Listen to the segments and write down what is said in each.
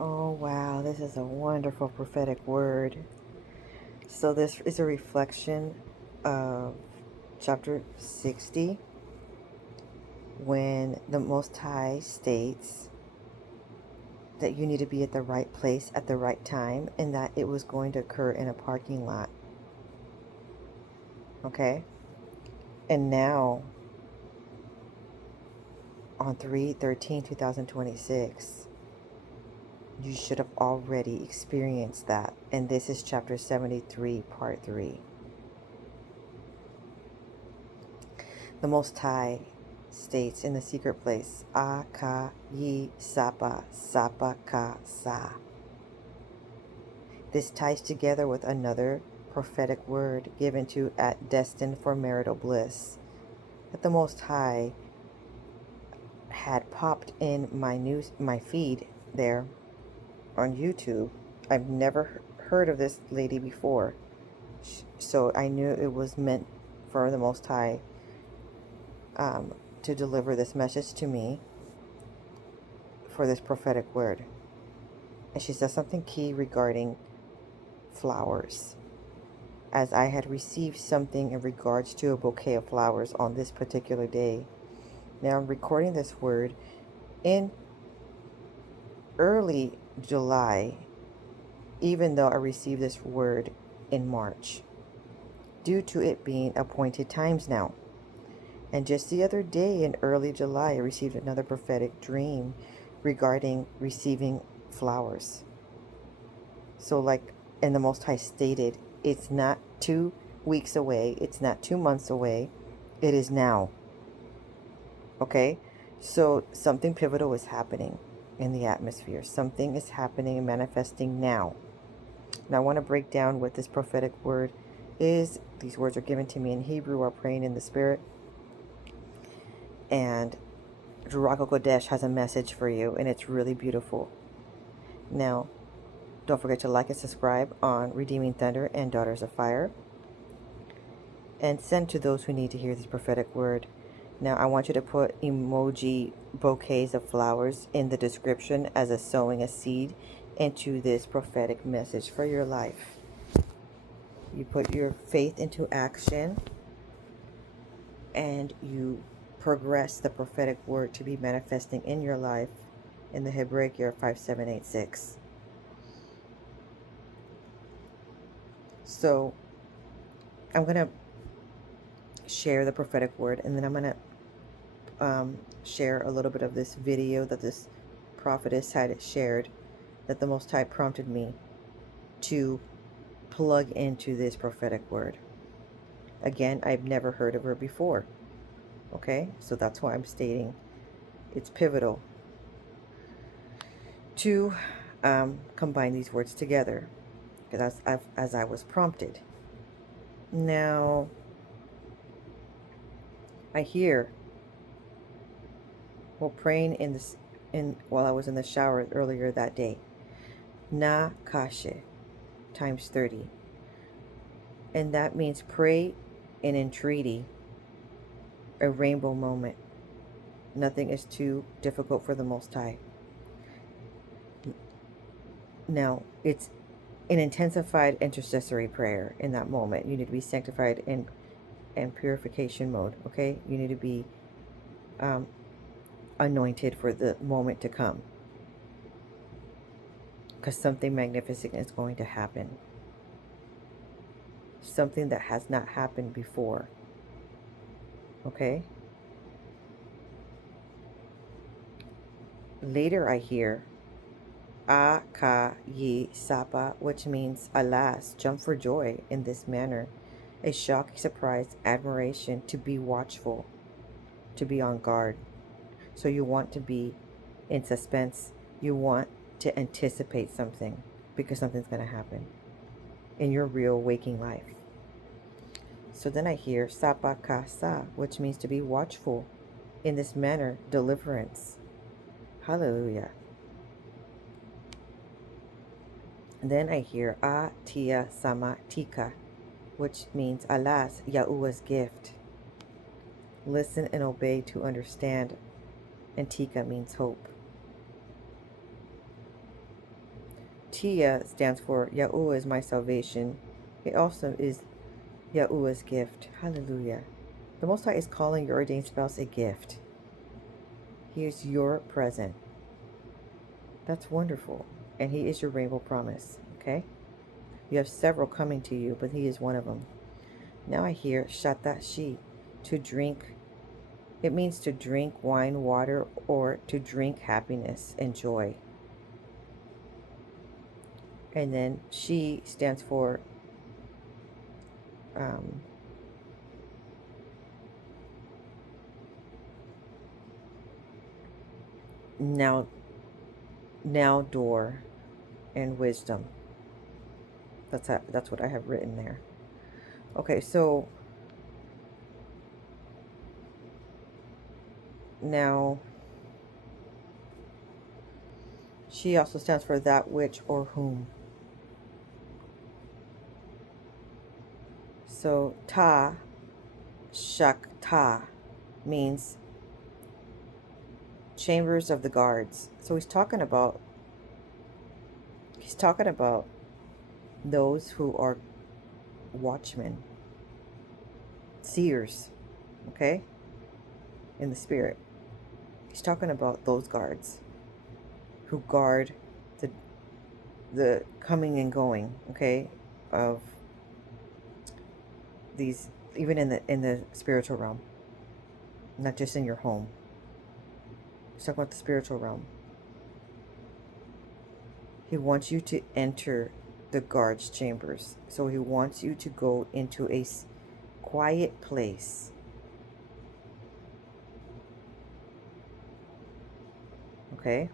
Oh, wow, this is a wonderful prophetic word. So, this is a reflection of chapter 60 when the Most High states that you need to be at the right place at the right time and that it was going to occur in a parking lot. Okay? And now, on 3/13/2026, you should have already experienced that. And this is chapter 73, part 3. The Most High states in the secret place, A ka yi sapa sapa ka sa. This ties together with another prophetic word given to at destined for marital bliss that the Most High had popped in my feed there on YouTube. I've never heard of this lady before, so I knew it was meant for the Most High to deliver this message to me for this prophetic word. And she says something key regarding flowers, as I had received something in regards to a bouquet of flowers on this particular day. Now I'm recording this word in early July, even though I received this word in March, due to it being appointed times now. And just the other day in early July, I received another prophetic dream regarding receiving flowers. So, like, and the Most High stated, it's not 2 weeks away, it's not 2 months away, it is now. Okay? So, something pivotal is happening in the atmosphere. Something is happening and manifesting now. Now, I want to break down what this prophetic word is. These words are given to me in Hebrew, are praying in the Spirit. And Ruach HaKodesh has a message for you, and it's really beautiful. Now, don't forget to like and subscribe on Redeeming Thunder and Daughters of Fire. And send to those who need to hear this prophetic word. Now, I want you to put emoji bouquets of flowers in the description as a sowing a seed into this prophetic message for your life. You put your faith into action and you progress the prophetic word to be manifesting in your life in the Hebraic year 5786. So I'm going to share the prophetic word, and then I'm going to share a little bit of this video that this prophetess had shared, that the Most High prompted me to plug into this prophetic word. Again, I've never heard of her before. Okay, so that's why I'm stating it's pivotal to combine these words together, because as I was prompted. Now, I hear, while praying while I was in the shower earlier that day, Na Kashe times 30, and that means pray in entreaty, a rainbow moment. Nothing is too difficult for the Most High. Now, it's an intensified intercessory prayer in that moment. You need to be sanctified in purification mode, okay? You need to be anointed for the moment to come, because something magnificent is going to happen. Something that has not happened before, okay? Later I hear A ka yi sapa, which means alas, jump for joy in this manner. A shock, surprise, admiration, to be watchful, to be on guard. So you want to be in suspense. You want to anticipate something, because something's going to happen in your real waking life. So then I hear sapa ka sa, which means to be watchful in this manner, deliverance. Hallelujah. And then I hear A Tia Sama Tika, which means alas, Yahuwah's gift. Listen and obey to understand. And Tika means hope. Tia stands for Yahuwah is my salvation. It also is Yahuwah's gift. Hallelujah. The Most High is calling your ordained spouse a gift. He is your present. That's wonderful. And he is your rainbow promise. Okay? You have several coming to you, but he is one of them. Now I hear shatashi, to drink. It means to drink wine, water, or to drink happiness and joy. And then she stands for now door and wisdom. That's what I have written there. Okay, so now she also stands for that which or whom. So ta shakta means chambers of the guards. So he's talking about those who are watchmen, seers, okay, in the spirit. He's talking about those guards who guard the coming and going, okay, of these, even in the spiritual realm, not just in your home. He's talking about the spiritual realm. He wants you to enter the guard's chambers. So he wants you to go into a quiet place. Okay?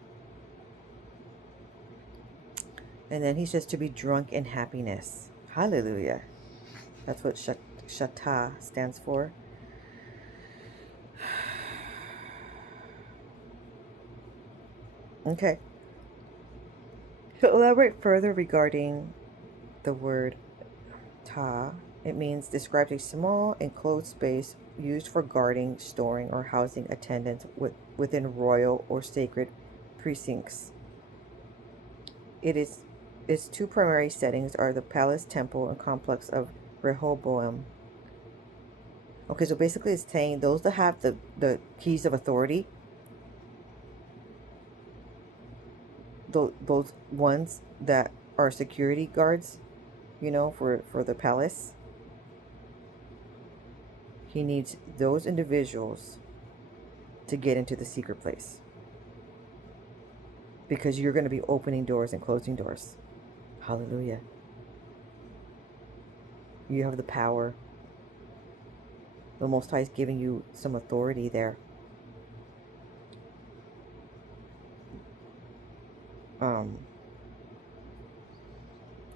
And then he says to be drunk in happiness. Hallelujah. That's what Shata stands for. Okay. To elaborate further regarding the word ta, it means describes a small enclosed space used for guarding, storing, or housing attendants within royal or sacred precincts. Its two primary settings are the palace, temple, and complex of Rehoboam. Okay, so basically it's saying those that have the keys of authority, those ones that are security guards, for the palace, he needs those individuals to get into the secret place. Because you're going to be opening doors and closing doors. Hallelujah. You have the power. The Most High is giving you some authority there.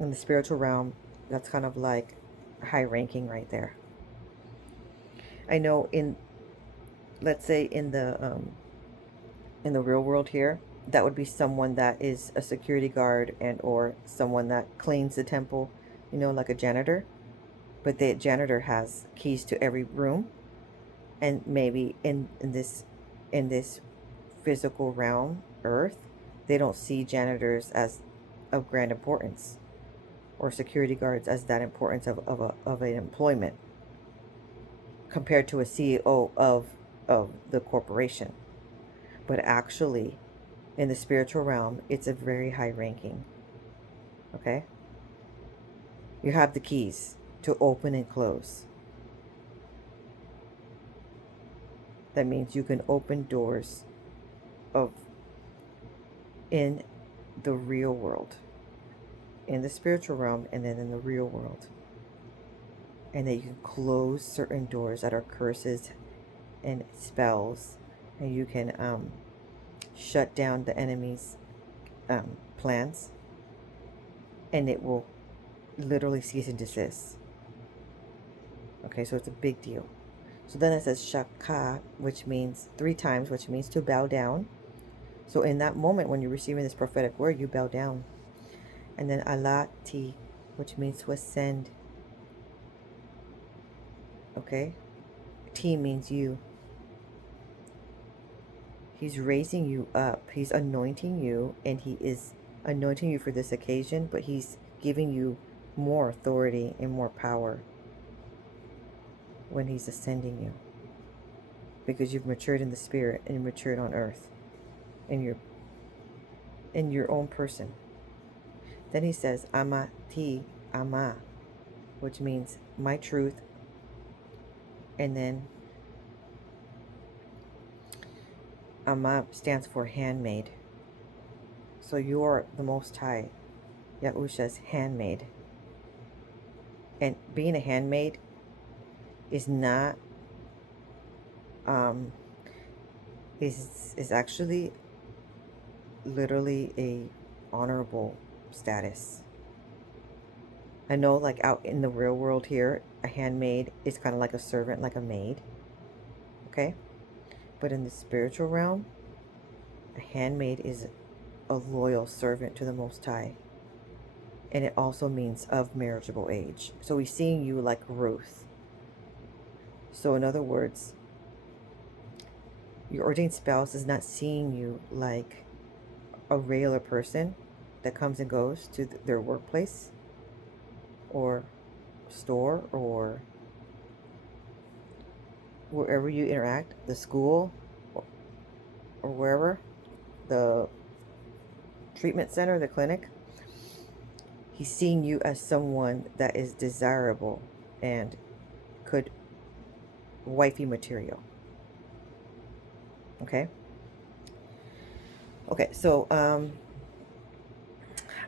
In the spiritual realm, that's kind of like high ranking right there. I know let's say in the real world here, that would be someone that is a security guard and or someone that cleans the temple, like a janitor. But the janitor has keys to every room. And maybe in this physical realm, earth, they don't see janitors as of grand importance, or security guards as that importance of an employment compared to a CEO of the corporation. But actually, in the spiritual realm, it's a very high ranking. Okay? You have the keys to open and close. That means you can open doors in the real world, in the spiritual realm, and then in the real world. And that you can close certain doors that are curses and spells, and you can shut down the enemy's plans, and it will literally cease and desist. Okay, so it's a big deal. So then it says shaka, which means 3 times, which means to bow down. So in that moment when you're receiving this prophetic word, you bow down. And then alati, which means to ascend. Okay? T means you. He's raising you up. He's anointing you, and he is anointing you for this occasion, but he's giving you more authority and more power when he's ascending you, because you've matured in the spirit and you've matured on earth in your own person. Then he says, Ama ti ama, which means my truth. And then Ama stands for handmaid. So you are the Most High, Yahusha's handmaid. And being a handmaid is not, is actually literally a honorable status. I know, like, out in the real world here, a handmaid is kind of like a servant, like a maid. Okay? But in the spiritual realm, a handmaid is a loyal servant to the Most High. And it also means of marriageable age. So he's seeing you like Ruth. So in other words, your ordained spouse is not seeing you like a regular person that comes and goes to their workplace or store or wherever you interact, the school or wherever, the treatment center, the clinic. He's seeing you as someone that is desirable and could wifey material. Okay? Okay, so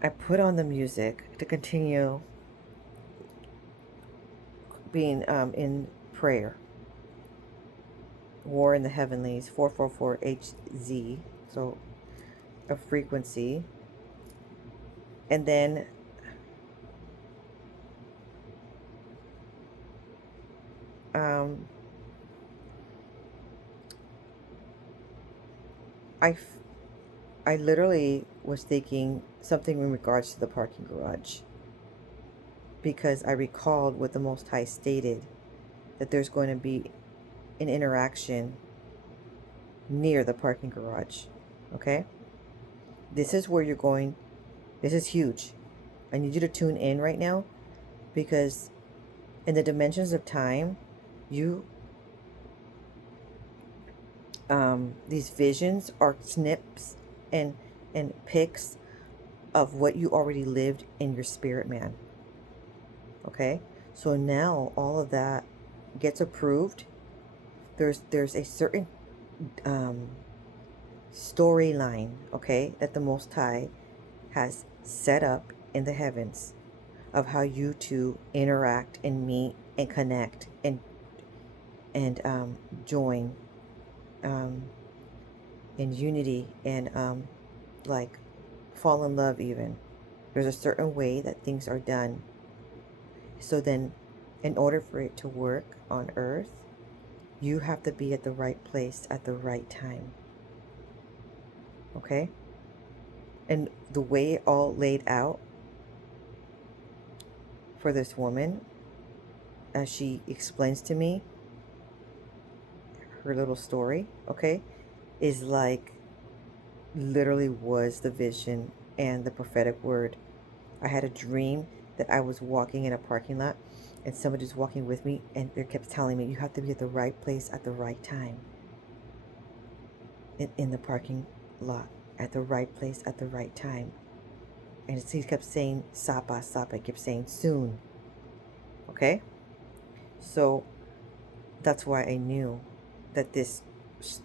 I put on the music to continue being in prayer. War in the Heavenlies, 444 HZ, so a frequency. And then I literally was thinking something in regards to the parking garage, because I recalled what the Most High stated, that there's going to be an interaction near the parking garage. Okay? This is where you're going. This is huge. I need you to tune in right now, because in the dimensions of time, these visions are snips and pics of what you already lived in your spirit man. Okay? So now all of that gets approved. There's a certain storyline, okay, that the Most High has set up in the heavens of how you two interact and meet and connect and join in unity and like fall in love even. There's a certain way that things are done. So then, in order for it to work on earth, you have to be at the right place at the right time. Okay? And the way it all laid out for this woman, as she explains to me her little story, okay, is like literally was the vision and the prophetic word. I had a dream that I was walking in a parking lot and somebody was walking with me, and they kept telling me, you have to be at the right place at the right time in the parking lot, at the right place at the right time. And he kept saying Sapa, Sapa. He kept saying soon. Okay? So that's why I knew that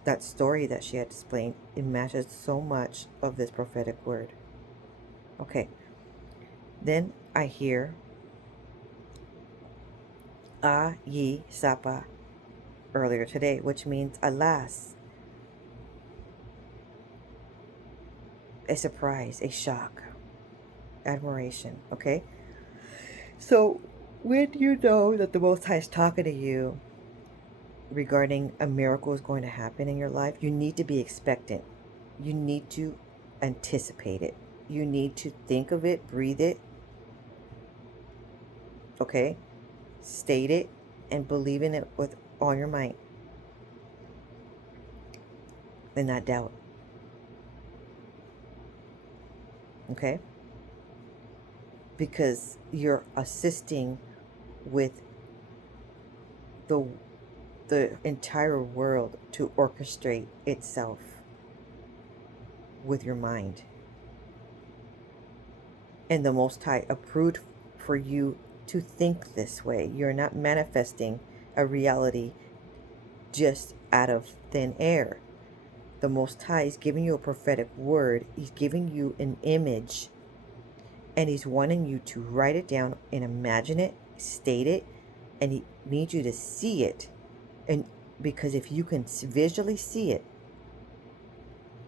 that story that she had explained, it matches so much of this prophetic word. Okay. Then I hear A Yi Sapa earlier today, which means alas, a surprise, a shock, admiration. Okay? So when you know that the Most High is talking to you regarding a miracle is going to happen in your life, you need to be expectant. You need to anticipate it. You need to think of it, breathe it, okay? State it and believe in it with all your might and not doubt. Okay? Because you're assisting with the entire world to orchestrate itself with your mind. And the Most High approved for you to think this way. You're not manifesting a reality just out of thin air. The Most High is giving you a prophetic word. He's giving you an image, and He's wanting you to write it down and imagine it, state it, and He needs you to see it. And because if you can visually see it,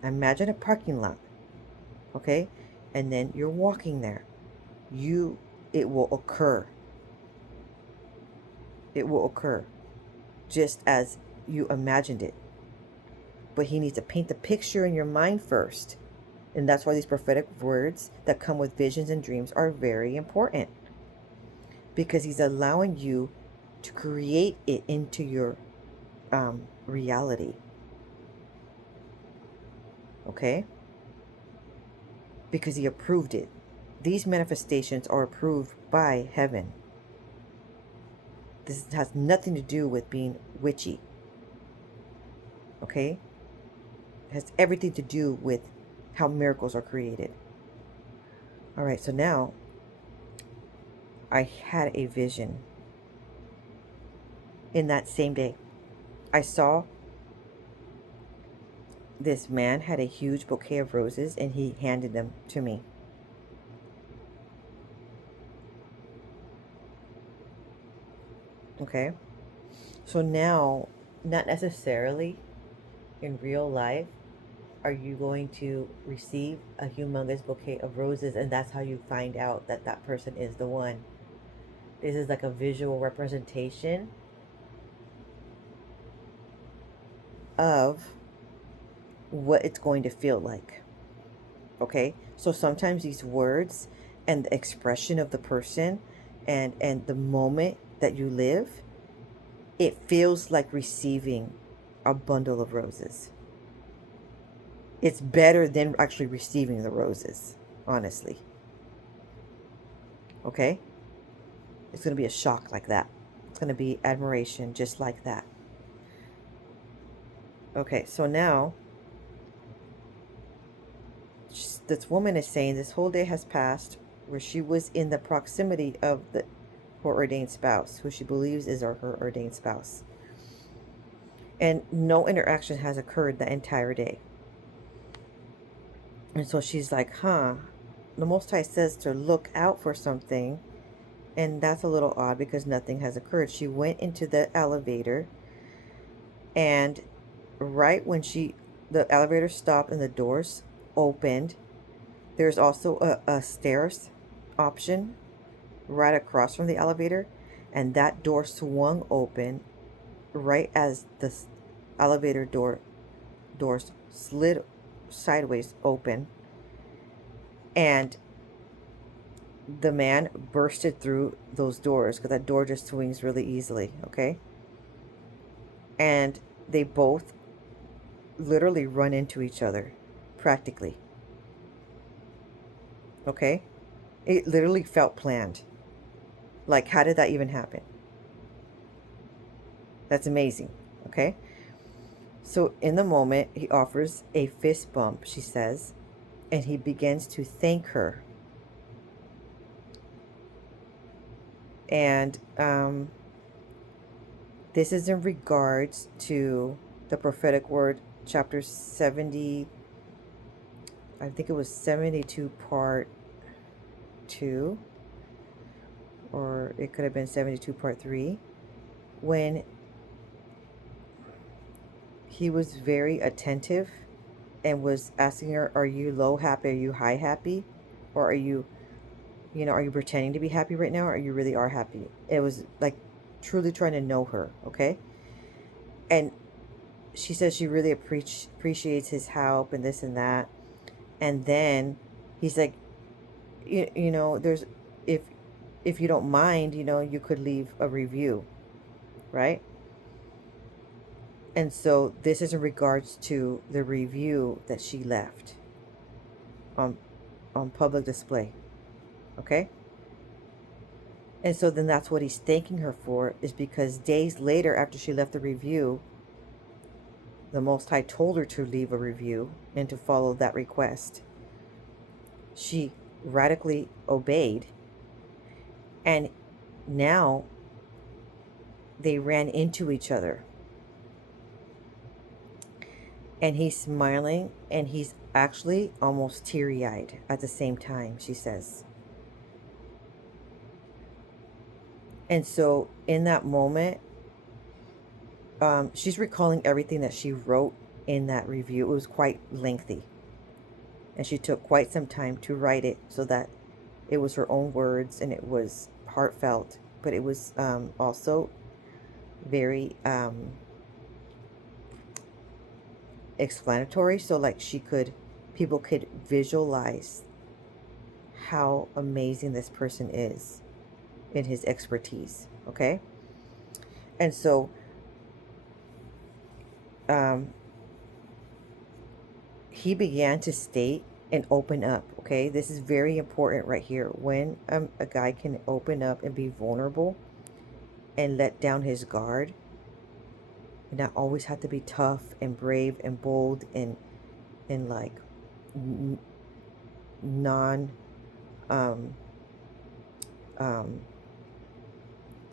imagine a parking lot, okay? And then you're walking there. It will occur. It will occur just as you imagined it. But He needs to paint the picture in your mind first. And that's why these prophetic words that come with visions and dreams are very important. Because He's allowing you to create it into your reality. Okay? Because He approved it. These manifestations are approved by heaven. This has nothing to do with being witchy. Okay? It has everything to do with how miracles are created. All right, so now I had a vision in that same day. I saw this man had a huge bouquet of roses and he handed them to me. Okay? So now, not necessarily in real life are you going to receive a humongous bouquet of roses and that's how you find out that that person is the one. This is like a visual representation of what it's going to feel like. Okay? So sometimes these words and the expression of the person and the moment that you live, it feels like receiving a bundle of roses. It's better than actually receiving the roses, honestly. Okay? It's going to be a shock like that. It's going to be admiration just like that. Okay, so now this woman is saying this whole day has passed where she was in the proximity of her ordained spouse, who she believes is her ordained spouse. And no interaction has occurred the entire day. And so she's like, the Most High says to look out for something. And that's a little odd because nothing has occurred. She went into the elevator, and right when the elevator stopped and the doors opened, there's also a stairs option right across from the elevator, and that door swung open right as the elevator doors slid sideways open, and the man bursted through those doors because that door just swings really easily. Okay, and they both literally run into each other, practically. Okay, it literally felt planned. Like, how did that even happen? That's amazing. Okay, so in the moment, he offers a fist bump, she says, and he begins to thank her. And this is in regards to the prophetic word, chapter 70. I think it was 72 part 2, or it could have been 72 part 3, when he was very attentive and was asking her, are you low happy? Are you high happy? Or are you pretending to be happy right now? Or you really are happy? It was like truly trying to know her. Okay. And she says she really appreciates his help and this and that. And then he's like, there's, if you don't mind, you could leave a review, right? And so this is in regards to the review that she left on on public display. Okay? And so then that's what he's thanking her for, is because days later, after she left the review, the Most High told her to leave a review and to follow that request. She radically obeyed, and now they ran into each other. And he's smiling, and he's actually almost teary-eyed at the same time, she says. And so in that moment, she's recalling everything that she wrote in that review. It was quite lengthy, and she took quite some time to write it so that it was her own words and it was heartfelt, but it was also very explanatory, so like people could visualize how amazing this person is in his expertise. Okay? And so he began to state and open up. Okay, this is very important right here. When a guy can open up and be vulnerable and let down his guard, and not always have to be tough and brave and bold and like non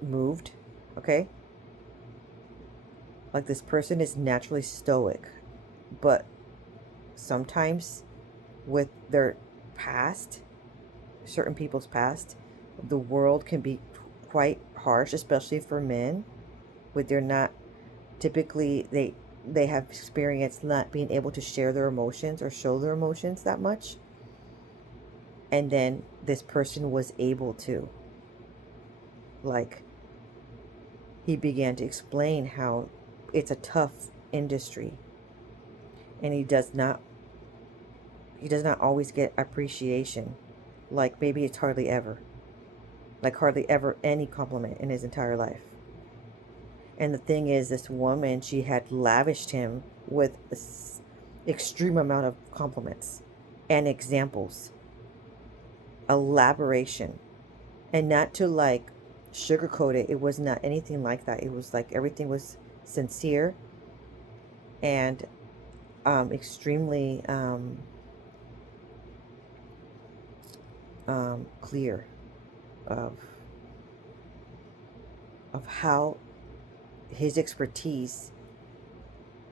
moved. Okay, like this person is naturally stoic, but sometimes with their past, certain people's past, the world can be quite harsh, especially for men, with they're not typically, they have experienced not being able to share their emotions or show their emotions that much. And then this person was able to, like, he began to explain how it's a tough industry, and he does not always get appreciation. Like, maybe it's hardly ever any compliment in his entire life. And the thing is, this woman, she had lavished him with an extreme amount of compliments and examples, elaboration, and not to like sugarcoat it. It was not anything like that. It was like everything was sincere and extremely clear of how his expertise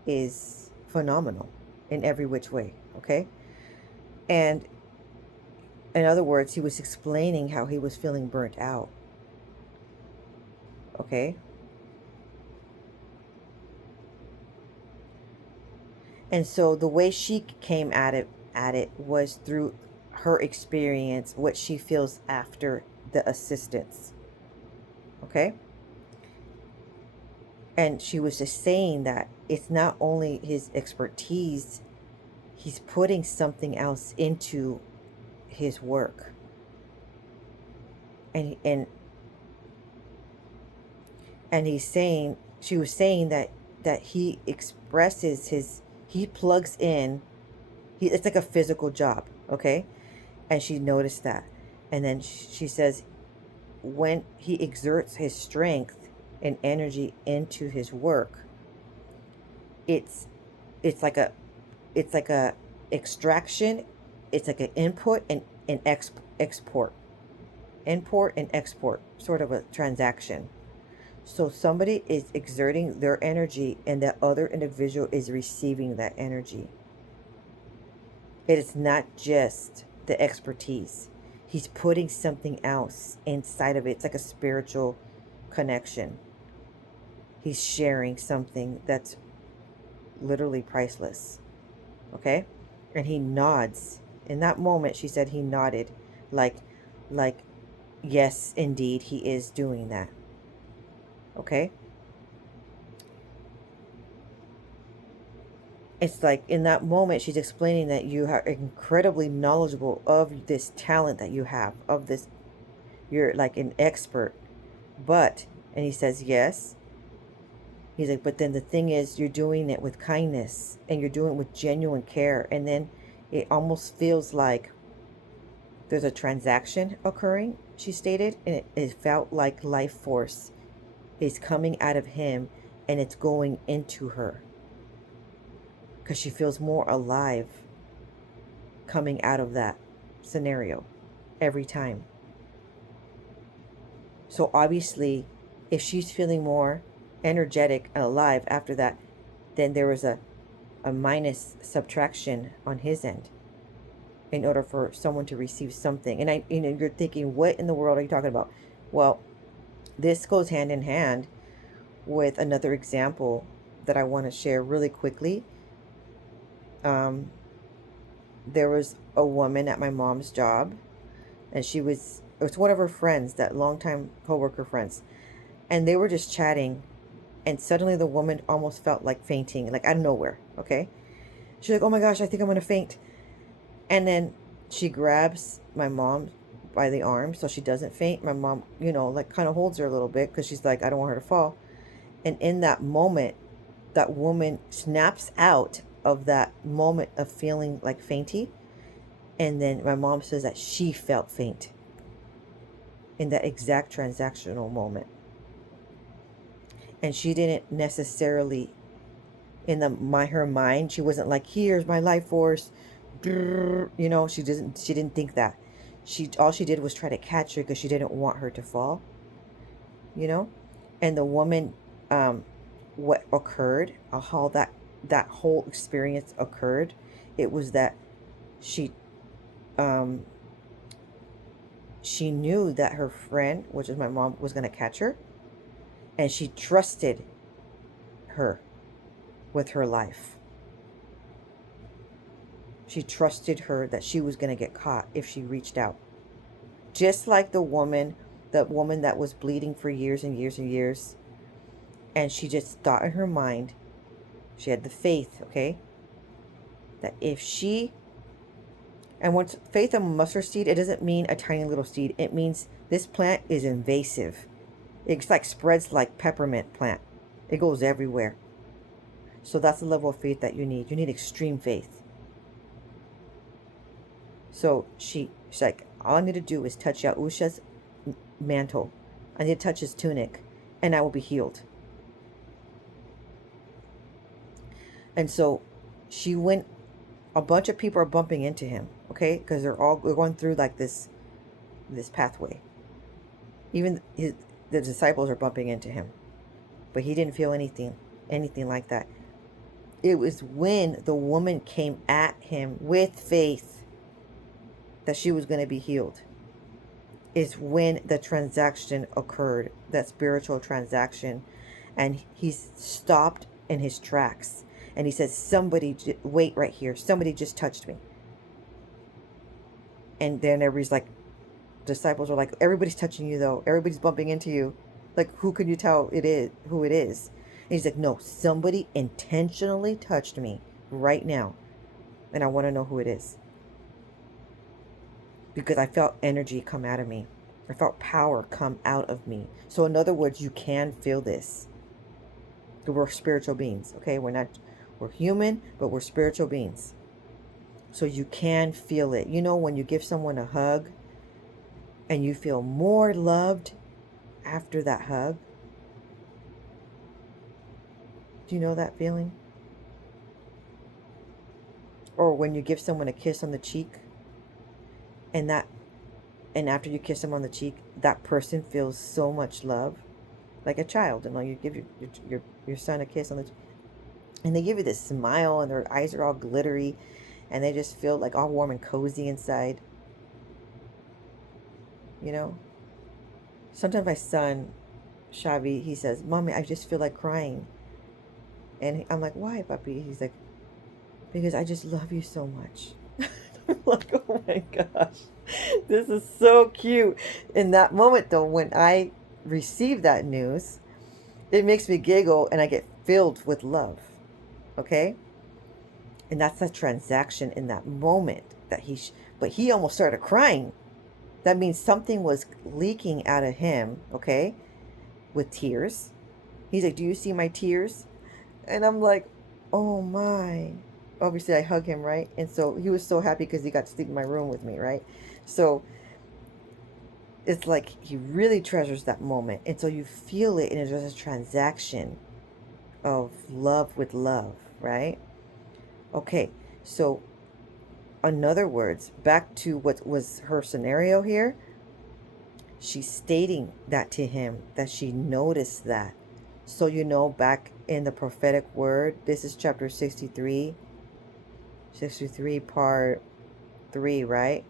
is phenomenal in every which way. Okay? And in other words, he was explaining how he was feeling burnt out. Okay? And so the way she came at it was through her experience, what she feels after the assistance. Okay? And she was just saying that it's not only his expertise, he's putting something else into his work. And he's saying, she was saying that he expresses he plugs in, it's like a physical job, okay? And she noticed that. And then she says, when he exerts his strength and energy into his work, it's like a extraction, it's like an input and an export, import and export, sort of a transaction. So somebody is exerting their energy and that other individual is receiving that energy. It is not just the expertise. He's putting something else inside of it. It's like a spiritual connection. He's sharing something that's literally priceless. Okay? And he nods. In that moment, she said he nodded like, yes, indeed, he is doing that. Okay? It's like in that moment, she's explaining that you are incredibly knowledgeable of this talent that you have, of this, you're like an expert. But, and he says, yes. He's like, but then the thing is, you're doing it with kindness and you're doing it with genuine care. And then it almost feels like There's a transaction occurring, she stated, and it felt like life force is coming out of him and it's going into her because she feels more alive coming out of that scenario every time. So obviously, if she's feeling more energetic and alive after that, then there was a minus subtraction on his end in order for someone to receive something. And you're thinking, what in the world are you talking about? Well, this goes hand in hand with another example that I want to share really quickly. There was a woman at my mom's job, and it was one of her friends, that longtime coworker friends, and they were just chatting, and suddenly the woman almost felt like fainting, like out of nowhere. Okay, she's like, "Oh my gosh, I think I'm gonna faint," and then she grabs my mom by the arm so she doesn't faint. My mom, like kind of holds her a little bit because she's like, I don't want her to fall. And in that moment, that woman snaps out of that moment of feeling like fainty. And then my mom says that she felt faint in that exact transactional moment. And she didn't necessarily, in her mind, she wasn't like, here's my life force. She didn't think that. All she did was try to catch her because she didn't want her to fall. And the woman, what occurred, how that whole experience occurred, it was that she knew that her friend, which is my mom, was going to catch her, and she trusted her with her life. She trusted her that she was going to get caught if she reached out. Just like the woman that was bleeding for years and years and years, and she just thought in her mind, she had the faith, okay, that if she, and once faith of a mustard seed, it doesn't mean a tiny little seed. It means this plant is invasive. It's like spreads like peppermint plant. It goes everywhere. So that's the level of faith that you need. You need extreme faith. So she's like, all I need to do is touch Yahusha's mantle. I need to touch his tunic, and I will be healed. And so she went, a bunch of people are bumping into him, okay? Because they're going through like this pathway. Even the disciples are bumping into him. But he didn't feel anything like that. It was when the woman came at him with faith that she was going to be healed. Is when the transaction occurred, that spiritual transaction. And he stopped in his tracks. And he says, somebody, wait right here. Somebody just touched me. And then everybody's like, disciples are like, everybody's touching you though. Everybody's bumping into you. Like, who can you tell who it is? And he's like, no, somebody intentionally touched me right now. And I want to know who it is. Because I felt energy come out of me. I felt power come out of me. So in other words, you can feel this. We're spiritual beings, okay? We're human, but we're spiritual beings. So you can feel it. When you give someone a hug and you feel more loved after that hug. Do you know that feeling? Or when you give someone a kiss on the cheek, and after you kiss them on the cheek, that person feels so much love, like a child. You give your son a kiss on the cheek, and they give you this smile, and their eyes are all glittery, and they just feel like all warm and cozy inside. Sometimes my son, Shavi, he says, Mommy, I just feel like crying. And I'm like, why, puppy? He's like, because I just love you so much. I'm like, oh my gosh, this is so cute. In that moment, though, when I receive that news, it makes me giggle and I get filled with love. Okay? And that's a transaction in that moment that but he almost started crying. That means something was leaking out of him, okay, with tears. He's like, do you see my tears? And I'm like, oh my. Obviously, I hug him, right? And so he was so happy because he got to sleep in my room with me, right? So it's like he really treasures that moment. And so you feel it, and it's just a transaction of love with love, right? Okay, so in other words, back to what was her scenario here, she's stating that to him, that she noticed that. So, back in the prophetic word, this is chapter 63, 63 part 3, right?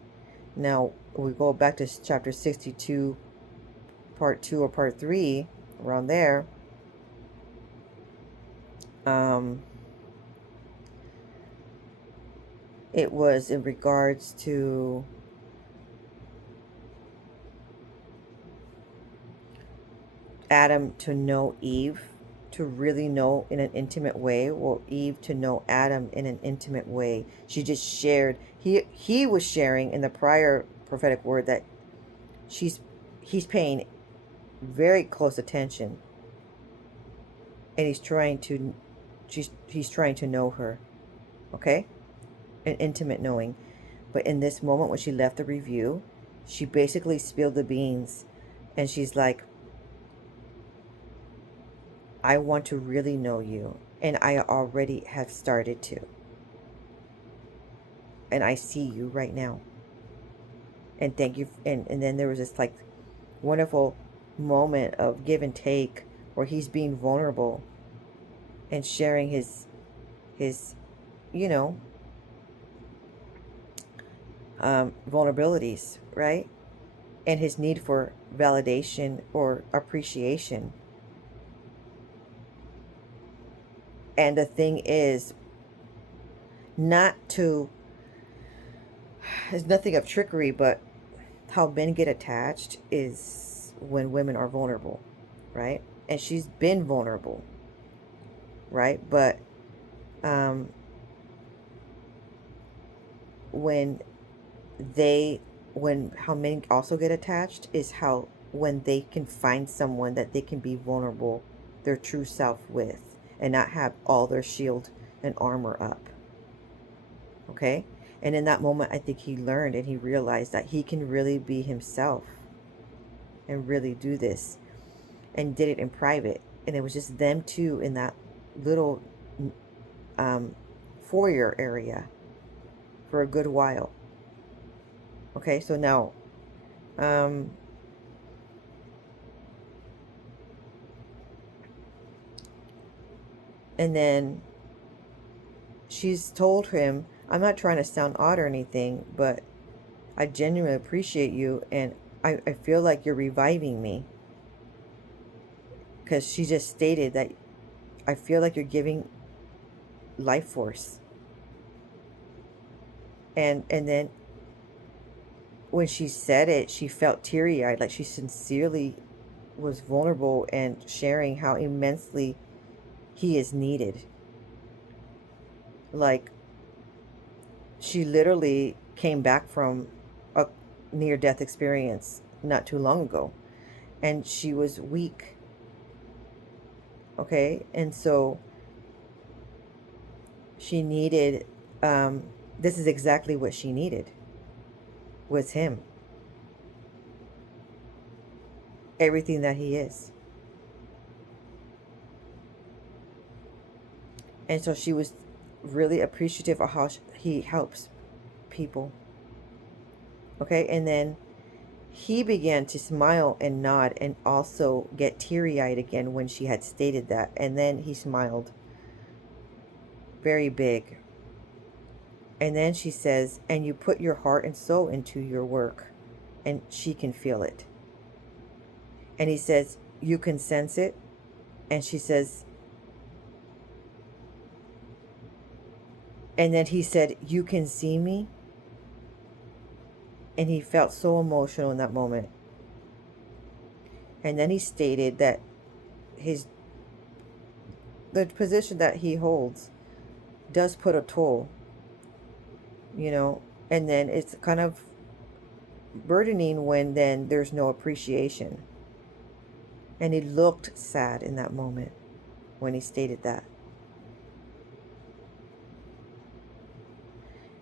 Now, we go back to chapter 62, part 2 or part 3, around there. It was in regards to Adam to know Eve, to really know in an intimate way, or Eve to know Adam in an intimate way. She just shared. He was sharing in the prior prophetic word that he's paying very close attention, and he's trying to know her, okay, an intimate knowing. But in this moment, when she left the review, she basically spilled the beans, and she's like, I want to really know you, and I already have started to. And I see you right now. And thank you. And then there was this like wonderful moment of give and take where he's being vulnerable and sharing his you know vulnerabilities, right? And his need for validation or appreciation. And the thing is, not to, there's nothing of trickery, but how men get attached is when women are vulnerable, right? And she's been vulnerable, right? But when how men also get attached is how when they can find someone that they can be vulnerable, their true self with, and not have all their shield and armor up. Okay? And in that moment, I think he learned and he realized that he can really be himself and really do this, and did it in private. And it was just them two in that little foyer area for a good while. Okay, so now and then she's told him, I'm not trying to sound odd or anything, but I genuinely appreciate you, and I feel like you're reviving me. Because she just stated that I feel like you're giving life force. And then when she said it, she felt teary-eyed, like she sincerely was vulnerable and sharing how immensely he is needed. Like, she literally came back from a near-death experience not too long ago, and she was weak. Okay, and so she needed, this is exactly what she needed, was him. Everything that he is. And so she was really appreciative of how he helps people. Okay, and then he began to smile and nod and also get teary-eyed again when she had stated that. And then he smiled very big. And then she says, and you put your heart and soul into your work, and she can feel it. And he says, you can sense it. And she says, and then he said, you can see me. And he felt so emotional in that moment. And then he stated that the position that he holds does put a toll, and then it's kind of burdening when then there's no appreciation. And he looked sad in that moment when he stated that.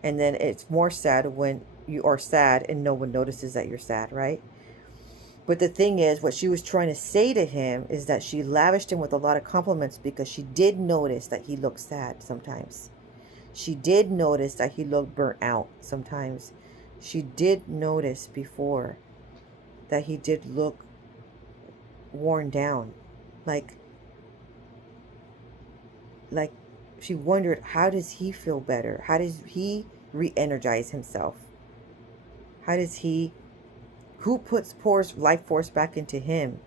And then it's more sad when you are sad and no one notices that you're sad, right? But the thing is, what she was trying to say to him is that she lavished him with a lot of compliments because she did notice that he looked sad sometimes. She did notice that he looked burnt out sometimes. She did notice before that he did look worn down. Like like she wondered, how does he feel better? How does he re-energize himself? How does he, who pours life force back into him?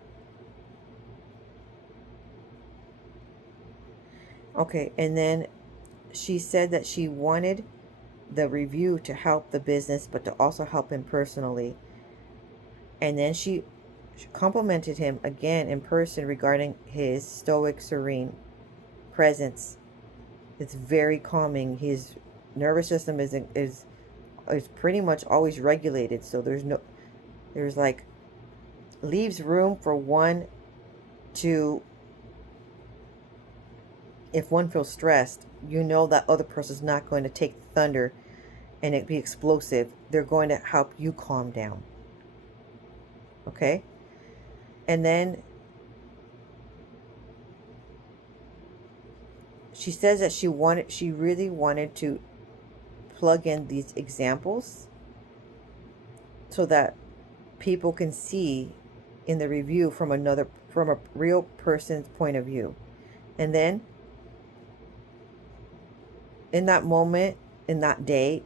Okay, and then she said that she wanted the review to help the business, but to also help him personally. And then she complimented him again in person regarding his stoic, serene presence. It's very calming. His nervous system is pretty much always regulated. So there's like, leaves room for one to, if one feels stressed, you know that other person's not going to take the thunder and it be explosive. They're going to help you calm down. Okay? And then she says that she really wanted to plug in these examples so that people can see in the review from a real person's point of view. And then in that moment, in that day,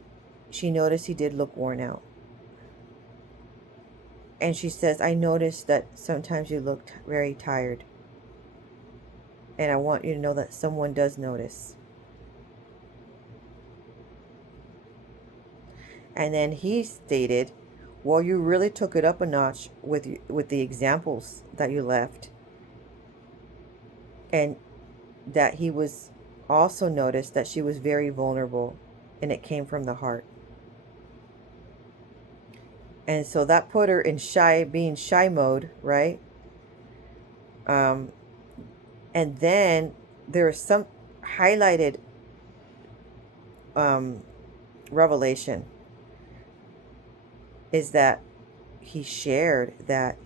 she noticed he did look worn out. And she says, I noticed that sometimes you looked very tired. And I want you to know that someone does notice. And then he stated, well, you really took it up a notch with the examples that you left. And that he was also noticed that she was very vulnerable and it came from the heart. And so that put her in being shy mode, right? And then there is some highlighted revelation is that he shared that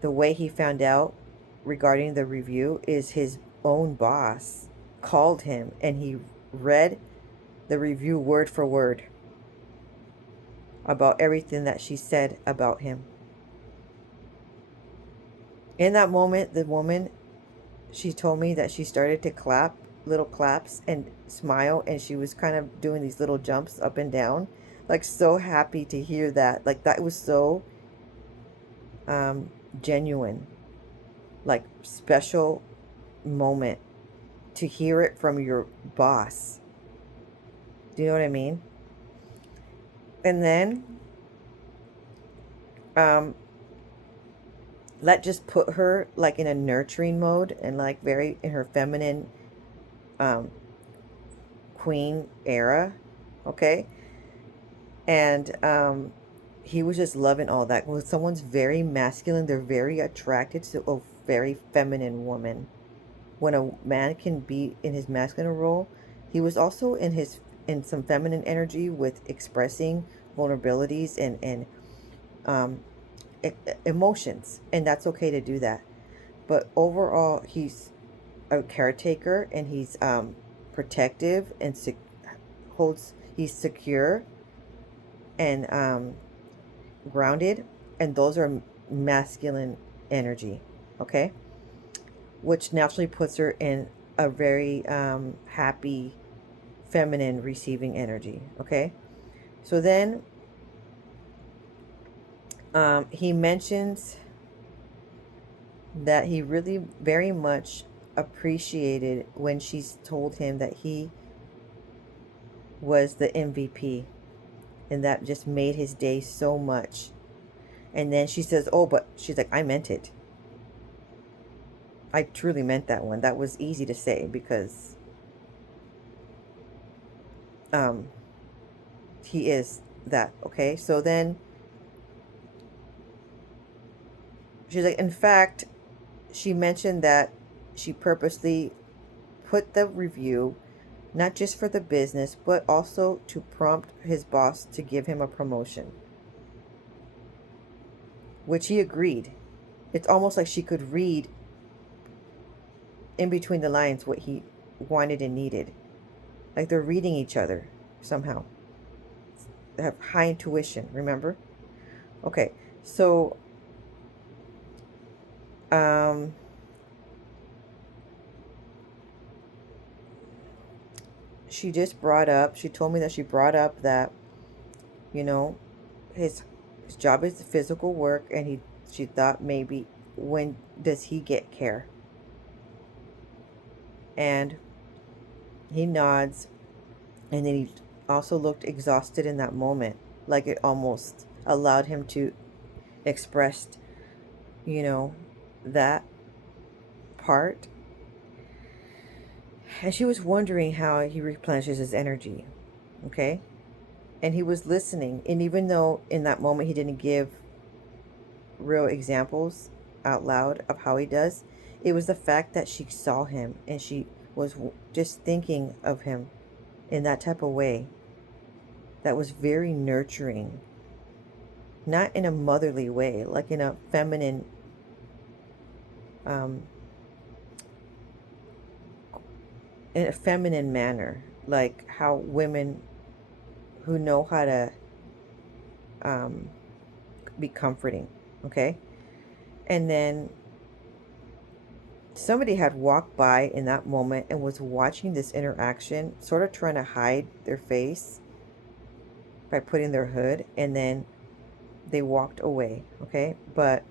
the way he found out regarding the review is his own boss called him and he read the review word for word about everything that she said about him. In that moment, the woman, she told me that she started to clap, little claps, and smile, and she was kind of doing these little jumps up and down, like so happy to hear that. Like that was so genuine, like special moment to hear it from your boss. Do you know what I mean? And then let just put her like in a nurturing mode and like very in her feminine queen era, okay? And he was just loving all that. When someone's very masculine, they're very attracted to a very feminine woman. When a man can be in his masculine role, he was also in some feminine energy with expressing vulnerabilities and emotions, and that's okay to do that. But overall, he's a caretaker and he's protective and he's secure and grounded, and those are masculine energy, okay? Which naturally puts her in a very happy, feminine receiving energy, okay? So then he mentions that he really very much appreciated when she told him that he was the MVP, and that just made his day so much. And then she says, oh, but she's like, I meant it. I truly meant that one. That was easy to say because he is that, okay? So then she's like, in fact, she mentioned that she purposely put the review not just for the business, but also to prompt his boss to give him a promotion, which he agreed. It's almost like she could read in between the lines what he wanted and needed. Like they're reading each other somehow. They have high intuition, remember? Okay, so um, she told me that she brought up that, you know, his job is physical work, and she thought maybe when does he get care? And he nods, and then he also looked exhausted in that moment, like it almost allowed him to express, you know, that part. And she was wondering how he replenishes his energy. Okay. And he was listening. And even though in that moment he didn't give real examples out loud of how he does, it was the fact that she saw him and she was just thinking of him in that type of way that was very nurturing. Not in a motherly way, like in a feminine, um, in a feminine manner, like how women who know how to um, be comforting. Okay. And then somebody had walked by in that moment and was watching this interaction, sort of trying to hide their face by putting their hood, and then they walked away. Okay. But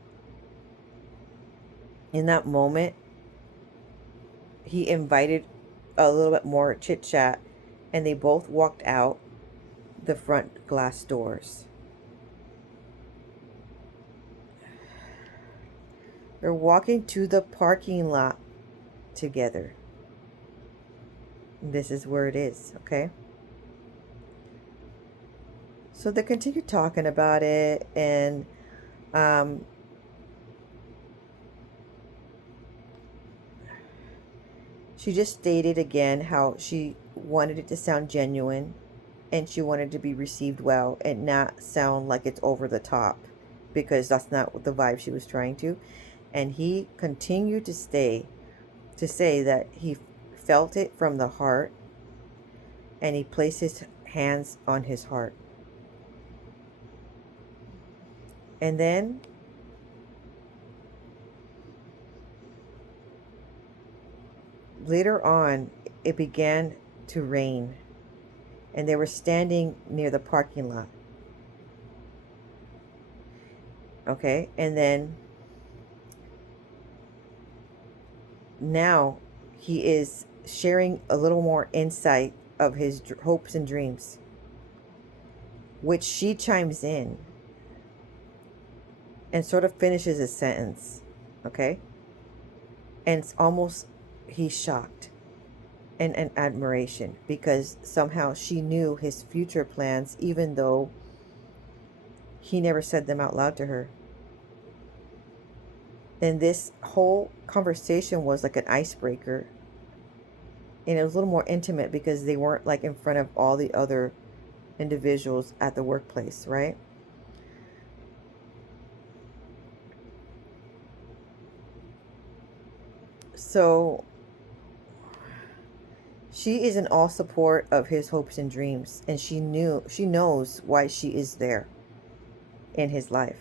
in that moment, he invited a little bit more chit chat, and they both walked out the front glass doors. They're walking to the parking lot together. This is where it is, okay? So they continue talking about it, and um, she just stated again how she wanted it to sound genuine, and she wanted to be received well and not sound like it's over the top, because that's not the vibe she was trying to. And he continued to say that he felt it from the heart, and he placed his hands on his heart. And then later on, it began to rain, and they were standing near the parking lot. Okay, and then now he is sharing a little more insight of his hopes and dreams, which she chimes in and sort of finishes his sentence. Okay, and it's almost he's shocked and admiration, because somehow she knew his future plans, even though he never said them out loud to her. And this whole conversation was like an icebreaker, and it was a little more intimate because they weren't like in front of all the other individuals at the workplace, right? So she is in all support of his hopes and dreams, and she knows why she is there in his life.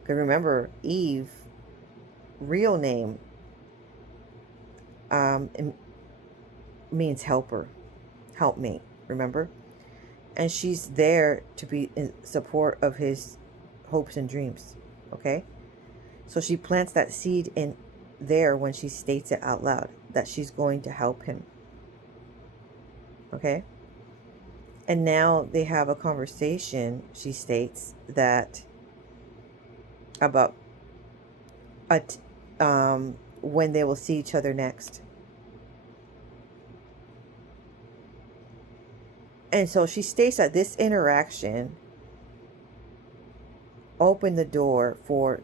Because remember, Eve, real name, um, means helper, helpmate, remember? And she's there to be in support of his hopes and dreams, okay? So she plants that seed in there when she states it out loud, that she's going to help him, okay? And now they have a conversation, she states, that about at when they will see each other next. And so she states that this interaction opened the door for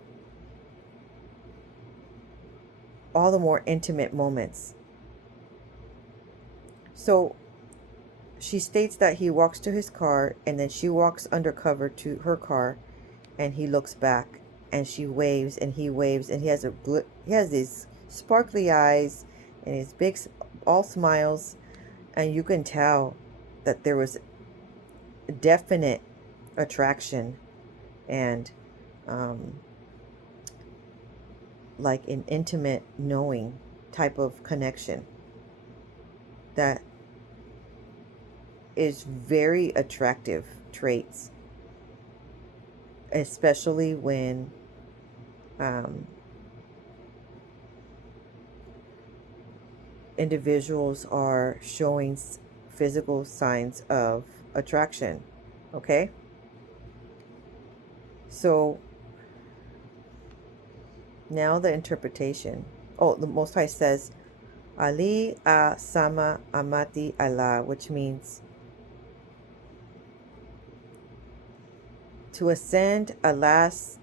all the more intimate moments. So she states that he walks to his car, and then she walks undercover to her car, and he looks back, and she waves, and he waves, and he has these sparkly eyes, and his big, all smiles, and you can tell that there was definite attraction and like an intimate knowing type of connection that is very attractive traits, especially when individuals are showing physical signs of attraction. Okay, so now the interpretation. Oh, the Most High says, Ali a sama amati Allah, which means to ascend, alas,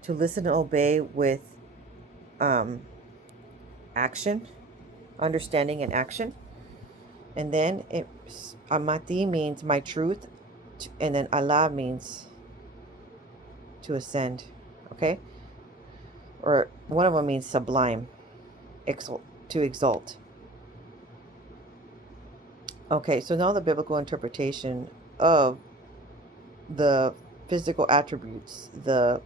to listen and obey with action, understanding and action. And then amati means my truth, and then Allah means to ascend. Okay, or one of them means sublime, to exalt. Okay, so now the biblical interpretation of the physical attributes, the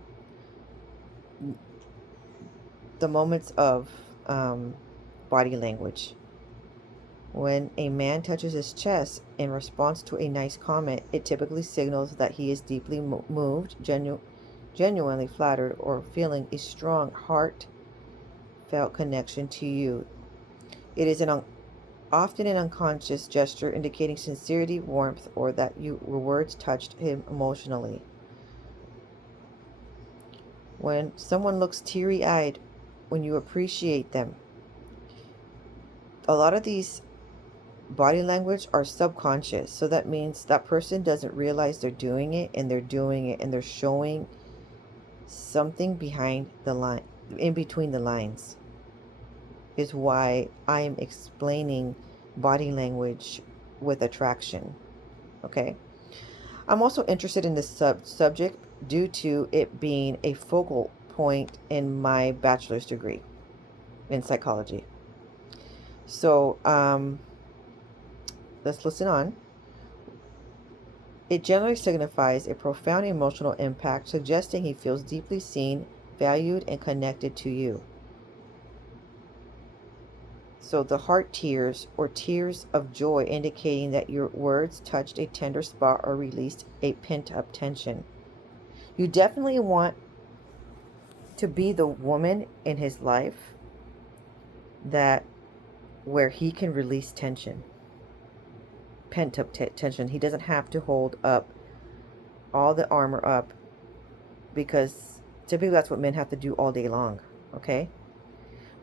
moments of body language. When a man touches his chest in response to a nice comment, it typically signals that he is deeply moved, genuinely flattered, or feeling a strong heartfelt connection to you. It is often an unconscious gesture indicating sincerity, warmth, or that your words touched him emotionally. When someone looks teary-eyed when you appreciate them, a lot of these body language are subconscious, so that means that person doesn't realize they're doing it, and they're showing something behind the line, in between the lines, is why I'm explaining body language with attraction. Okay, I'm also interested in this subject due to it being a focal point in my bachelor's degree in psychology. So let's listen on. It generally signifies a profound emotional impact, suggesting he feels deeply seen, valued, and connected to you. So the heart tears, or tears of joy, indicating that your words touched a tender spot or released a pent-up tension. You definitely want to be the woman in his life where he can release tension, pent-up tension. He doesn't have to hold up all the armor up, because typically that's what men have to do all day long. Okay,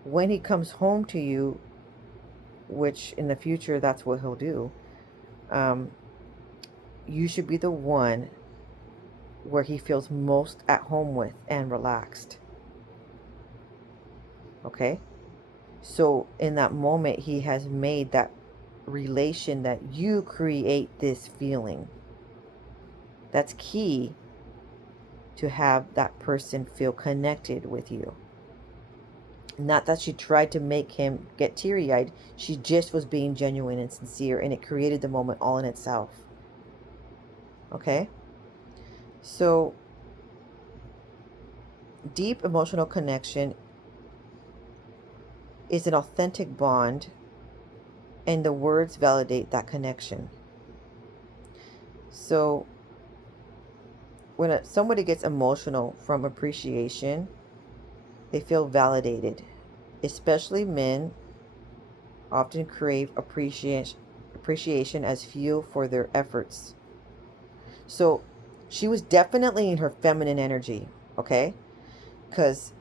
when he comes home to you, which in the future that's what he'll do, you should be the one where he feels most at home with and relaxed. Okay, so in that moment, he has made that relation that you create this feeling. That's key to have that person feel connected with you. Not that she tried to make him get teary-eyed. She just was being genuine and sincere, and it created the moment all in itself. Okay? So, deep emotional connection is an authentic bond, and the words validate that connection. So, when somebody gets emotional from appreciation, they feel validated. Especially men often crave appreciation as fuel for their efforts. So she was definitely in her feminine energy, okay? Because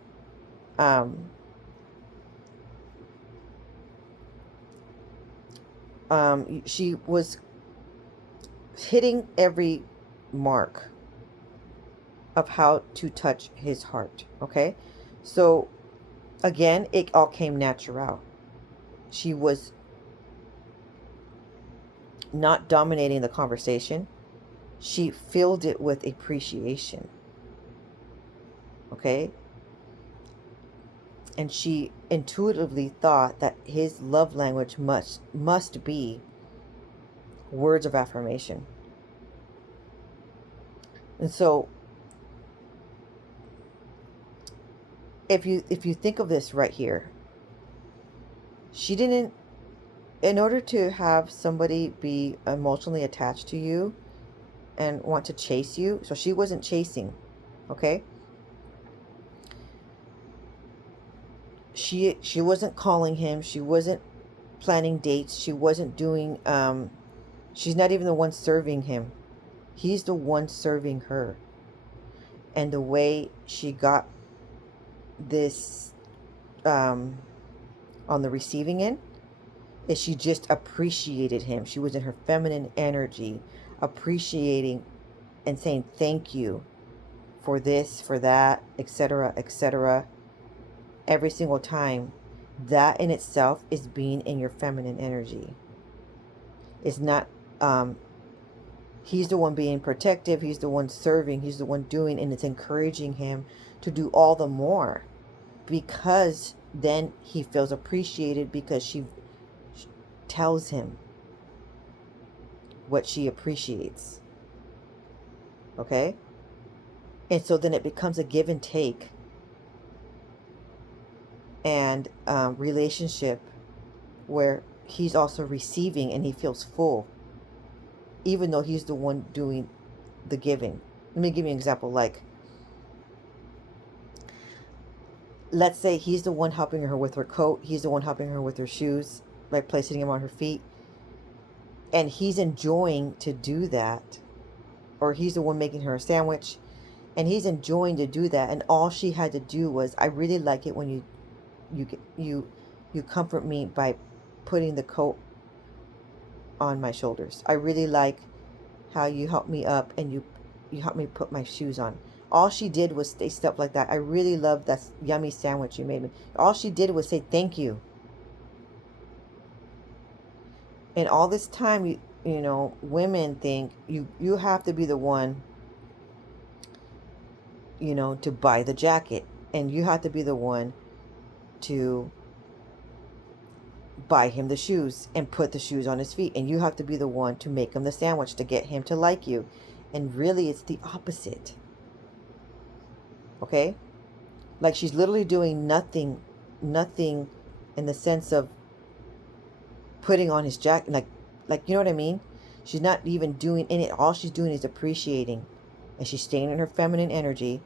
she was hitting every mark of how to touch his heart, okay? So again, it all came natural. She was not dominating the conversation. She filled it with appreciation. Okay? And she intuitively thought that his love language must be words of affirmation. And so if you think of this right here, she didn't, in order to have somebody be emotionally attached to you and want to chase you, so she wasn't chasing, okay? She wasn't calling him, she wasn't planning dates, she wasn't doing she's not even the one serving him. He's the one serving her. And the way she got this on the receiving end is she just appreciated him. She was in her feminine energy, appreciating and saying thank you for this, for that, etc., etc. Every single time. That in itself is being in your feminine energy. It's not he's the one being protective, he's the one serving, he's the one doing, and it's encouraging him to do all the more, because then he feels appreciated, because she tells him what she appreciates. Okay? And so then it becomes a give and take and relationship where he's also receiving and he feels full, even though he's the one doing the giving. Let me give you an example. Like, let's say he's the one helping her with her coat, he's the one helping her with her shoes, by placing them on her feet, and he's enjoying to do that, or he's the one making her a sandwich, and he's enjoying to do that, and all she had to do was, I really like it when you comfort me by putting the coat on my shoulders. I really like how you help me up and you help me put my shoes on. All she did was say stuff like that. I really love that yummy sandwich you made me. All she did was say thank you. And all this time, you know, women think you have to be the one, you know, to buy the jacket, and you have to be the one to buy him the shoes and put the shoes on his feet, and you have to be the one to make him the sandwich to get him to like you. And really, it's the opposite. Okay? Like, she's literally doing nothing in the sense of putting on his jacket, like, you know what I mean? She's not even doing any, all she's doing is appreciating, and she's staying in her feminine energy,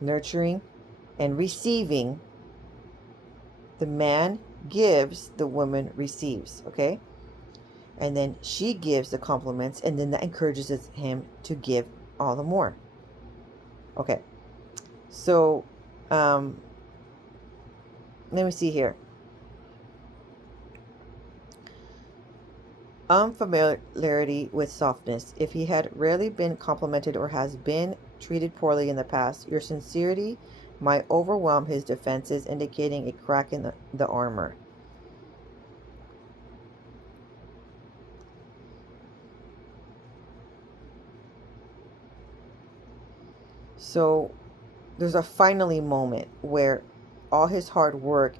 nurturing and receiving. The man gives, the woman receives. Okay? And then she gives the compliments, and then that encourages him to give all the more. Okay, so let me see here. Unfamiliarity with softness. If he had rarely been complimented or has been treated poorly in the past, your sincerity might overwhelm his defenses, indicating a crack in the armor. So there's a finally moment where all his hard work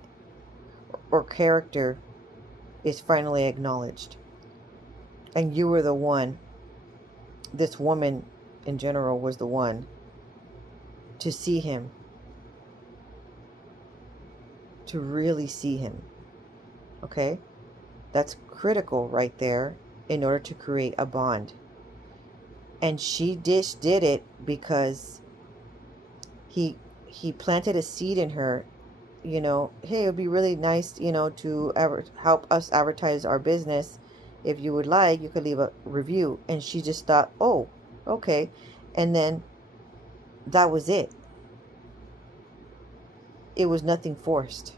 or character is finally acknowledged. And you were the one, this woman in general was the one to see him, to really see him. Okay? That's critical right there in order to create a bond. And she did it because he planted a seed in her, you know, hey, it would be really nice, you know, to help us advertise our business. If you would like, you could leave a review. And she just thought, oh, okay. And then that was it. It was nothing forced.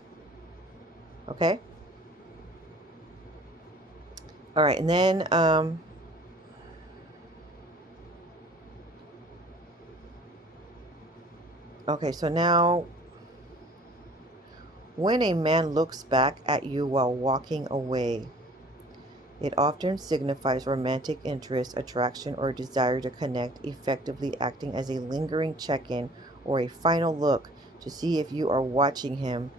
Okay? All right, and then okay, so now when a man looks back at you while walking away, It often signifies romantic interest, attraction, or desire to connect, effectively acting as a lingering check-in or a final look to see if you are watching him.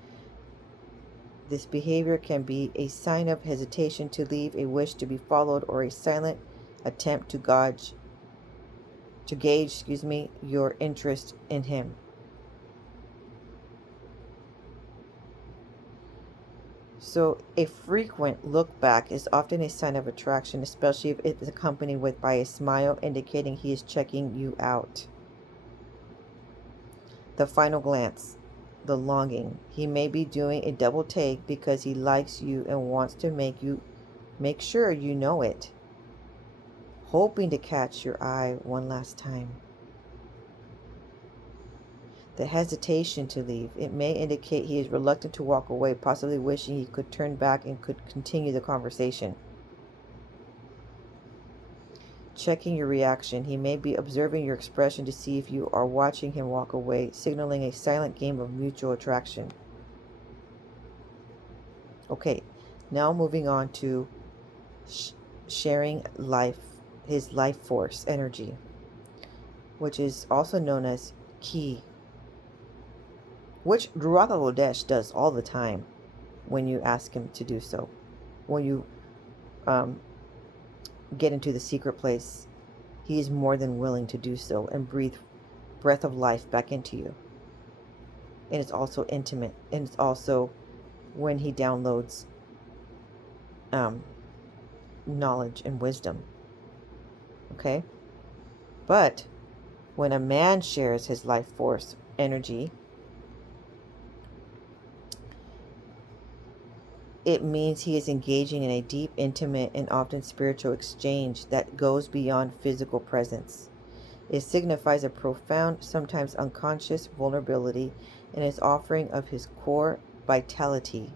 This behavior can be a sign of hesitation to leave, a wish to be followed, or a silent attempt to gauge your interest in him. So a frequent look back is often a sign of attraction, especially if it is accompanied by a smile indicating he is checking you out. The final glance, the longing. He may be doing a double take because he likes you and wants to make sure you know it, hoping to catch your eye one last time. The hesitation to leave. It may indicate he is reluctant to walk away, possibly wishing he could turn back and could continue the conversation. Checking your reaction. He may be observing your expression to see if you are watching him walk away, signaling a silent game of mutual attraction. Okay, now moving on to sharing his life force energy, which is also known as ki, which Ruach HaKodesh does all the time when you ask him to do so. When you get into the secret place, he is more than willing to do so and breathe breath of life back into you. And it's also intimate, and it's also when he downloads knowledge and wisdom. Okay? But when a man shares his life force energy, it means he is engaging in a deep, intimate, and often spiritual exchange that goes beyond physical presence. It signifies a profound, sometimes unconscious vulnerability in his offering of his core vitality,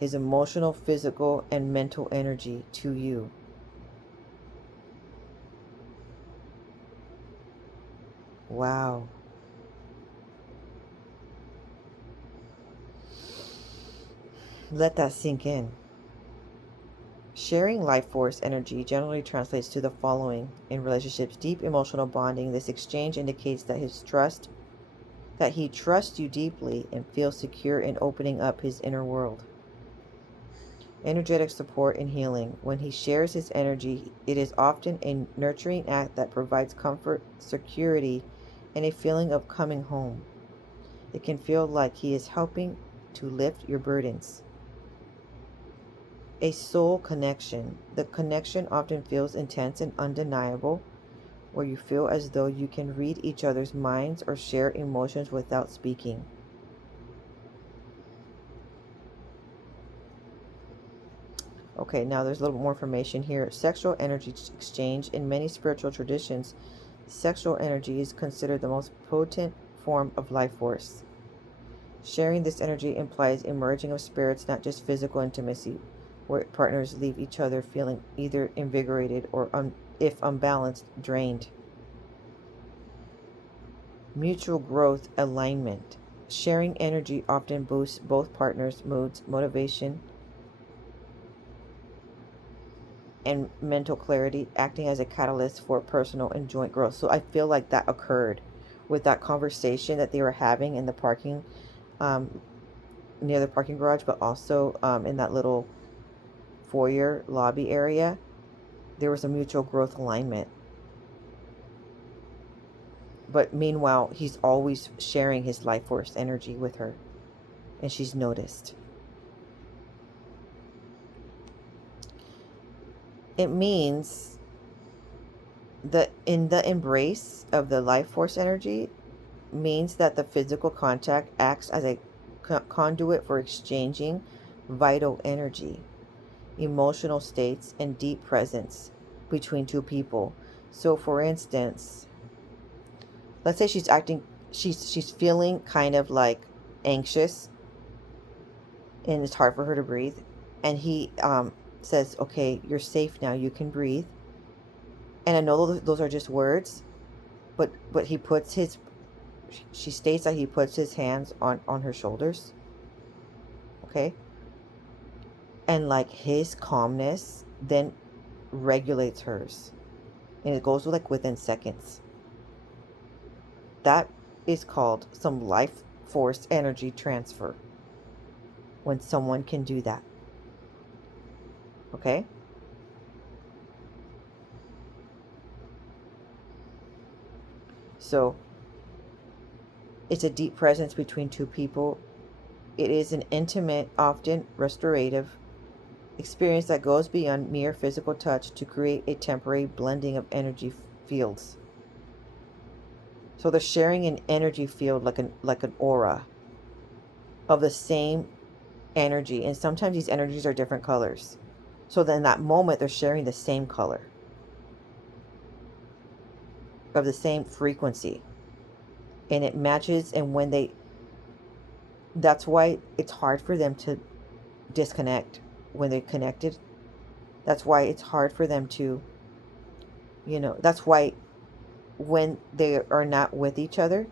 his emotional, physical, and mental energy to you. Wow. Let that sink in. Sharing life force energy generally translates to the following in relationships: deep emotional bonding. This exchange indicates that he trusts you deeply and feels secure in opening up his inner world. Energetic support and healing. When he shares his energy, it is often a nurturing act that provides comfort, security, and a feeling of coming home. It can feel like he is helping to lift your burdens. A soul connection. The connection often feels intense and undeniable, where you feel as though you can read each other's minds or share emotions without speaking. Okay, now there's a little more information here. Sexual energy exchange. In many spiritual traditions, sexual energy is considered the most potent form of life force. Sharing this energy implies a merging of spirits, not just physical intimacy, where partners leave each other feeling either invigorated or, if unbalanced, drained. Mutual growth alignment. Sharing energy often boosts both partners' moods, motivation, and mental clarity, acting as a catalyst for personal and joint growth. So I feel like that occurred with that conversation that they were having in the parking, near the parking garage, but also in that little foyer lobby area. There was a mutual growth alignment. But meanwhile, he's always sharing his life force energy with her, and she's noticed. It means that in the embrace of the life force energy means that the physical contact acts as a conduit for exchanging vital energy, emotional states, and deep presence between two people. So for instance, let's say she's feeling kind of like anxious and it's hard for her to breathe, and he says, okay, you're safe now, you can breathe. And I know those are just words, but she states that he puts his hands on her shoulders. Okay. And like his calmness then regulates hers. And it goes like within seconds. That is called some life force energy transfer. When someone can do that. Okay? So it's a deep presence between two people. It is an intimate, often restorative experience that goes beyond mere physical touch to create a temporary blending of energy fields. So they're sharing an energy field like an aura of the same energy, and sometimes these energies are different colors. So then in that moment they're sharing the same color of the same frequency, and it matches. And when they, that's why it's hard for them to disconnect when they're connected. That's why it's hard for them to, that's why when they are not with each other,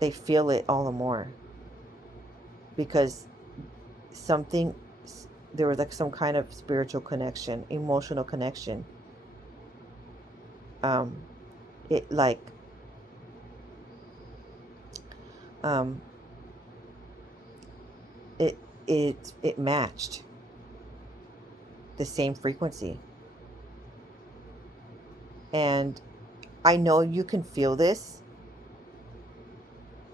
they feel it all the more, because something, there was like some kind of spiritual connection, emotional connection. um it like um it it matched the same frequency. And I know you can feel this.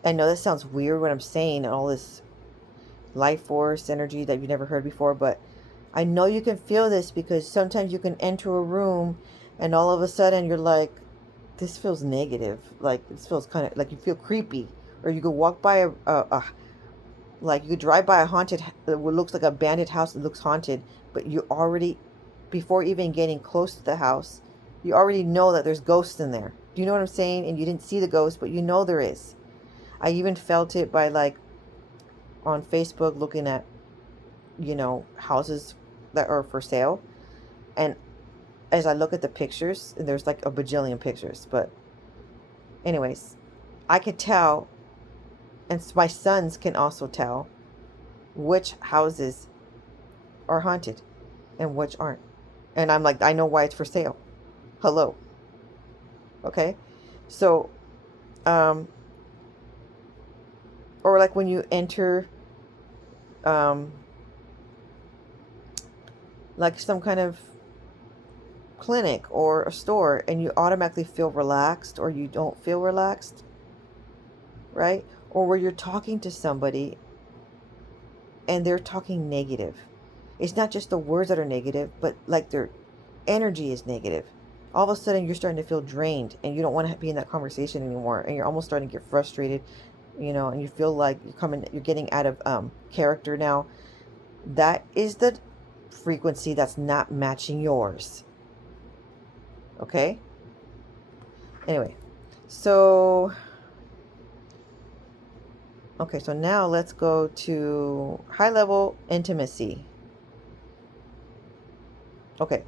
I know this sounds weird what I'm saying, all this life force energy that you've never heard before, but I know you can feel this, because sometimes you can enter a room and all of a sudden you're like, this feels negative. Like, this feels kind of like you feel creepy. Or you could walk by like you could drive by a haunted, what looks like a abandoned house that looks haunted, but you already, before even getting close to the house, you already know that there's ghosts in there. Do you know what I'm saying? And you didn't see the ghost, but you know there is. I even felt it by like on Facebook looking at, houses that are for sale. And as I look at the pictures, and there's like a bajillion pictures, but anyways, I could tell, and my sons can also tell, which houses are haunted and which aren't. And I'm like, I know why it's for sale. Hello. Okay. So, um, or like when you enter, um, like some kind of clinic or a store, and you automatically feel relaxed or you don't feel relaxed, right? Or where you're talking to somebody and they're talking negative. It's not just the words that are negative, but like their energy is negative. All of a sudden, you're starting to feel drained and you don't want to be in that conversation anymore. And you're almost starting to get frustrated, and you feel like you're getting out of character now. That is the frequency that's not matching yours. Okay? Anyway, so, okay, so now let's go to high level intimacy. Okay.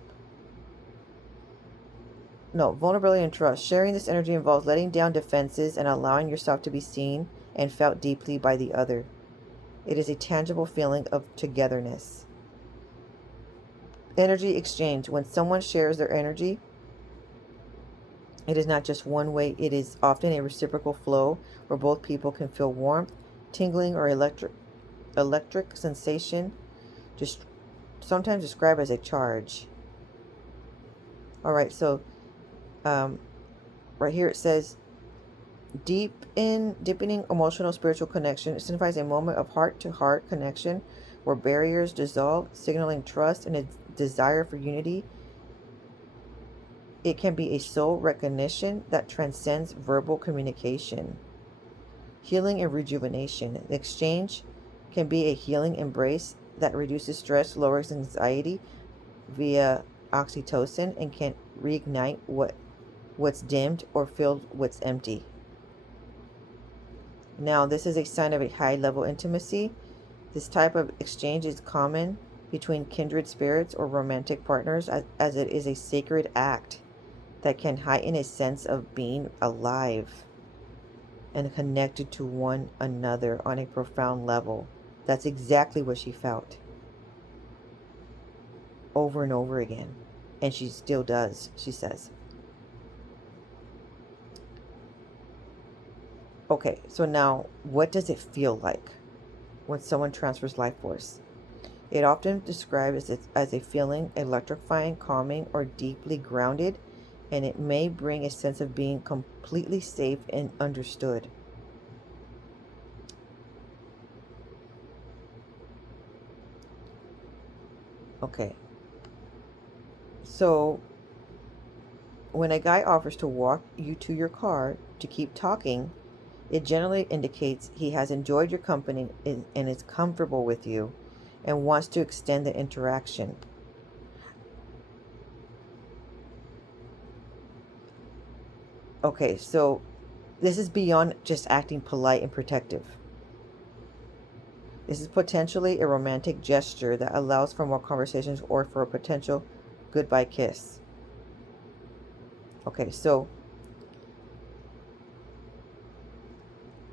No, vulnerability and trust. Sharing this energy involves letting down defenses and allowing yourself to be seen and felt deeply by the other. It is a tangible feeling of togetherness. Energy exchange. When someone shares their energy, it is not just one way, it is often a reciprocal flow where both people can feel warmth, tingling, or electric sensation, just sometimes described as a charge. All right, so right here it says, deepening emotional spiritual connection. It signifies a moment of heart-to-heart connection where barriers dissolve, signaling trust and a desire for unity. It can be a soul recognition that transcends verbal communication. Healing and rejuvenation. The exchange can be a healing embrace that reduces stress, lowers anxiety via oxytocin, and can reignite what's dimmed or filled what's empty. Now, this is a sign of a high level intimacy. This type of exchange is common between kindred spirits or romantic partners, as it is a sacred act that can heighten a sense of being alive and connected to one another on a profound level. That's exactly what she felt. over and over again. And she still does, she says. Okay, so now what does it feel like when someone transfers life force? It often describes it as a feeling electrifying, calming, or deeply grounded, and it may bring a sense of being completely safe and understood. Okay, so when a guy offers to walk you to your car to keep talking, it generally indicates he has enjoyed your company and is comfortable with you and wants to extend the interaction. Okay, so this is beyond just acting polite and protective. This is potentially a romantic gesture that allows for more conversations or for a potential goodbye kiss. Okay, so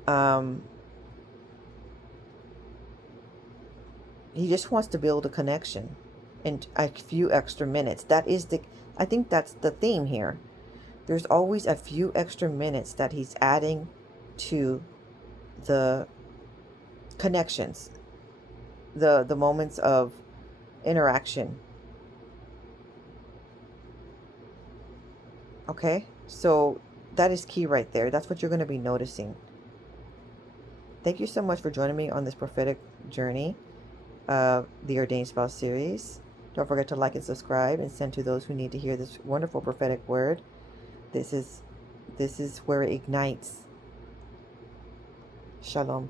um, he just wants to build a connection in a few extra minutes. I think that's the theme here. There's always a few extra minutes that he's adding to the connections, the moments of interaction. Okay, so that is key right there. That's what you're going to be noticing. Thank you so much for joining me on this prophetic journey of the Ordained Spouse series. Don't forget to like and subscribe and send to those who need to hear this wonderful prophetic word. This is this is where it ignites. Shalom.